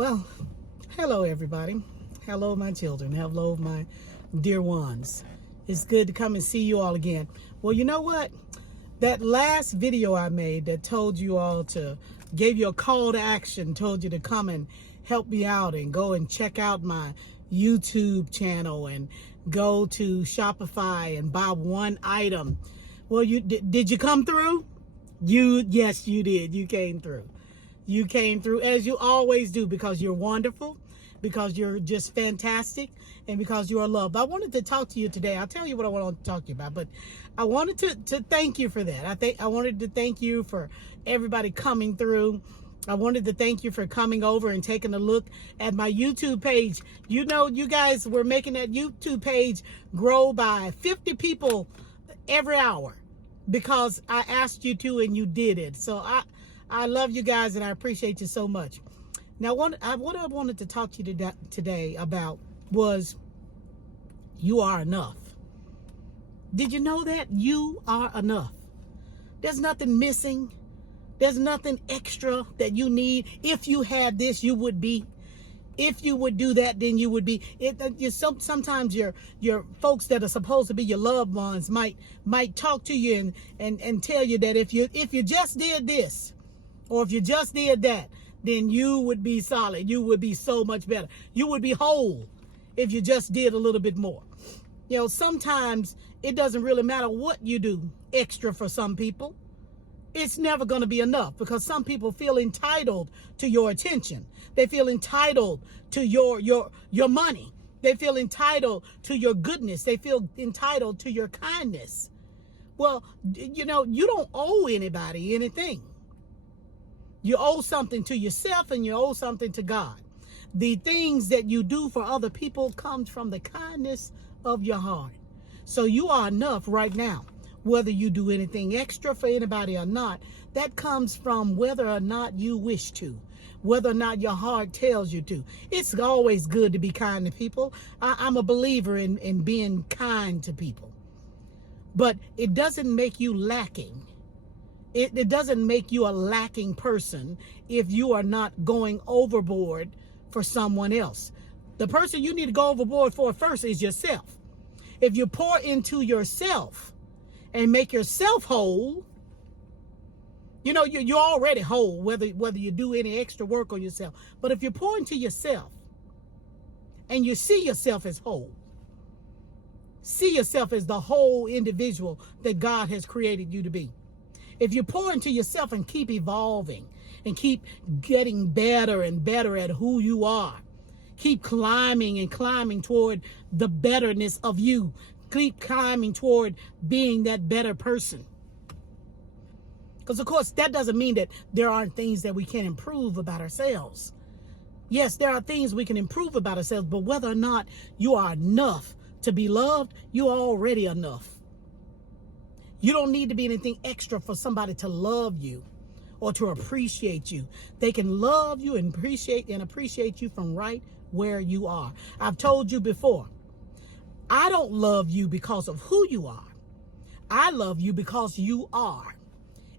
Well, hello everybody. Hello my children. Hello my dear ones. It's good to come and see you all again. Well, you know what? That last video I made that told you all gave you a call to action, told you to come and help me out and go and check out my YouTube channel and go to Shopify and buy one item. Well, did you come through? Yes, you did. You came through. You came through as you always do, because you're wonderful, because you're just fantastic, and because you are loved. I wanted to talk to you today. I'll tell you what I want to talk to you about, but I wanted to thank you for that. I wanted to thank you for everybody coming through. I wanted to thank you for coming over and taking a look at my YouTube page. You know, you guys were making that YouTube page grow by 50 people every hour because I asked you to and you did it. So I love you guys and I appreciate you so much. Now, what I wanted to talk to you today about was you are enough. Did you know that? You are enough. There's nothing missing. There's nothing extra that you need. If you had this, you would be. If you would do that, then you would be. Sometimes your folks that are supposed to be your loved ones might talk to you and tell you that if you just did this, or if you just did that, then you would be solid. You would be so much better. You would be whole if you just did a little bit more. You know, sometimes it doesn't really matter what you do extra for some people. It's never going to be enough, because some people feel entitled to your attention. They feel entitled to your money. They feel entitled to your goodness. They feel entitled to your kindness. Well, you know, you don't owe anybody anything. You owe something to yourself and you owe something to God. The things that you do for other people comes from the kindness of your heart. So you are enough right now. Whether you do anything extra for anybody or not, that comes from whether or not you wish to, whether or not your heart tells you to. It's always good to be kind to people. I'm a believer in being kind to people. But it doesn't make you lacking. It doesn't make you a lacking person if you are not going overboard for someone else. The person you need to go overboard for first is yourself. If you pour into yourself and make yourself whole, you know, you're already whole, whether you do any extra work on yourself. But if you pour into yourself and you see yourself as whole, see yourself as the whole individual that God has created you to be. If you pour into yourself and keep evolving and keep getting better and better at who you are, keep climbing and climbing toward the betterness of you, keep climbing toward being that better person. Because, of course, that doesn't mean that there aren't things that we can improve about ourselves. Yes, there are things we can improve about ourselves, but whether or not you are enough to be loved, you are already enough. You don't need to be anything extra for somebody to love you or to appreciate you. They can love you and appreciate you from right where you are. I've told you before, I don't love you because of who you are. I love you because you are.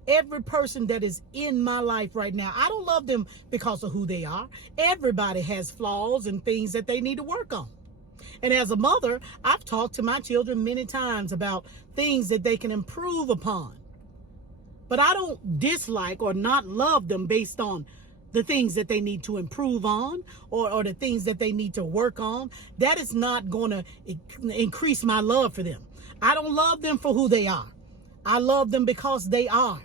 Every person that is in my life right now, I don't love them because of who they are. Everybody has flaws and things that they need to work on. And as a mother, I've talked to my children many times about things that they can improve upon. But I don't dislike or not love them based on the things that they need to improve on or the things that they need to work on. That is not going to increase my love for them. I don't love them for who they are. I love them because they are.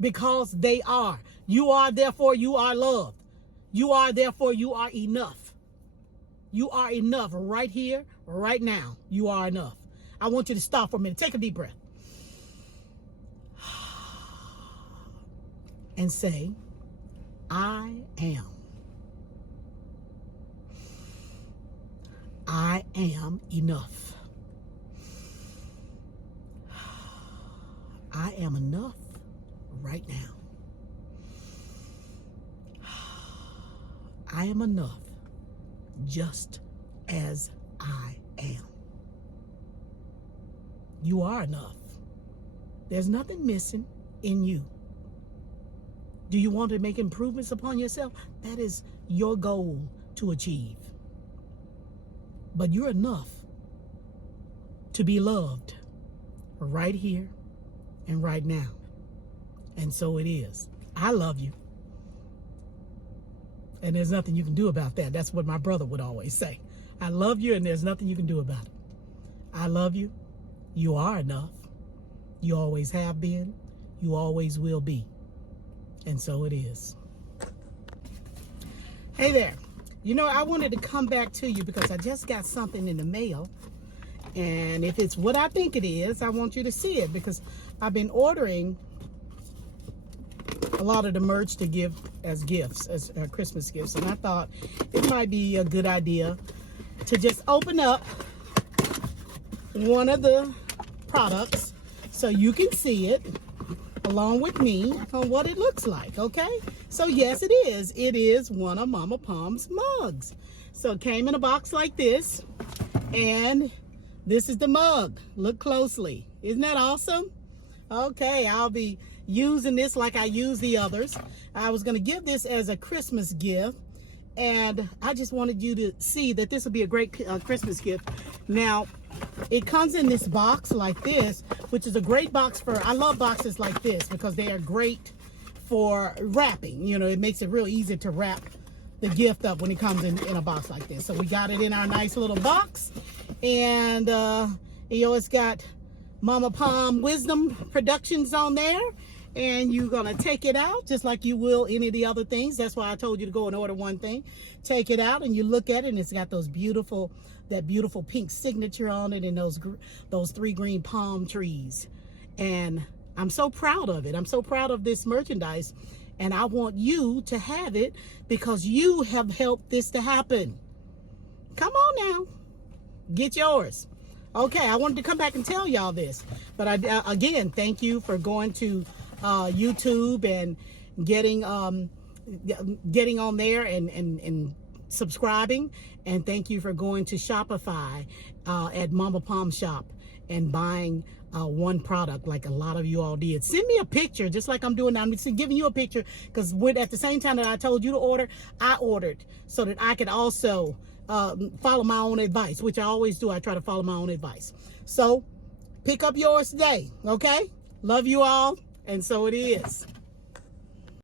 Because they are. You are, therefore you are loved. You are, therefore you are enough. You are enough right here, right now. You are enough. I want you to stop for a minute. Take a deep breath. And say, I am. I am enough. I am enough right now. I am enough just as I am. You are enough. There's nothing missing in you. Do you want to make improvements upon yourself? That is your goal to achieve. But you're enough to be loved right here and right now. And so it is. I love you. And there's nothing you can do about that. That's what my brother would always say. I love you and there's nothing you can do about it. I love you. You are enough. You always have been. You always will be. And so it is. Hey there. You know, I wanted to come back to you because I just got something in the mail. And if it's what I think it is, I want you to see it because I've been ordering a lot of the merch to give as gifts, as Christmas gifts. And I thought it might be a good idea to just open up one of the products so you can see it along with me on what it looks like, okay? So yes, it is. It is one of MommaPalm's mugs. So it came in a box like this, and this is the mug. Look closely. Isn't that awesome? Okay, I'll be using this like I use the others. I was going to give this as a Christmas gift, and I just wanted you to see that this would be a great Christmas gift. Now, it comes in this box like this, which is a great box for, I love boxes like this because they are great for wrapping. You know, it makes it real easy to wrap the gift up when it comes in a box like this. So we got it in our nice little box, and you know, it's got MommaPalm Wisdom Productions on there, and you're gonna take it out just like you will any of the other things. That's why I told you to go and order one thing. Take it out and you look at it, and it's got those beautiful, that beautiful pink signature on it, and those 3 green palm trees. And I'm so proud of it. I'm so proud of this merchandise, and I want you to have it because you have helped this to happen. Come on now, get yours. Okay, I wanted to come back and tell y'all this, but again, thank you for going to YouTube and getting on there and subscribing, and thank you for going to Shopify at MommaPalm Shop and buying one product like a lot of you all did. Send me a picture just like I'm doing now. I'm just giving you a picture because at the same time that I told you to order, I ordered so that I could also follow my own advice, which I always do. I try to follow my own advice. So pick up yours today, okay? Love you all, and so it is.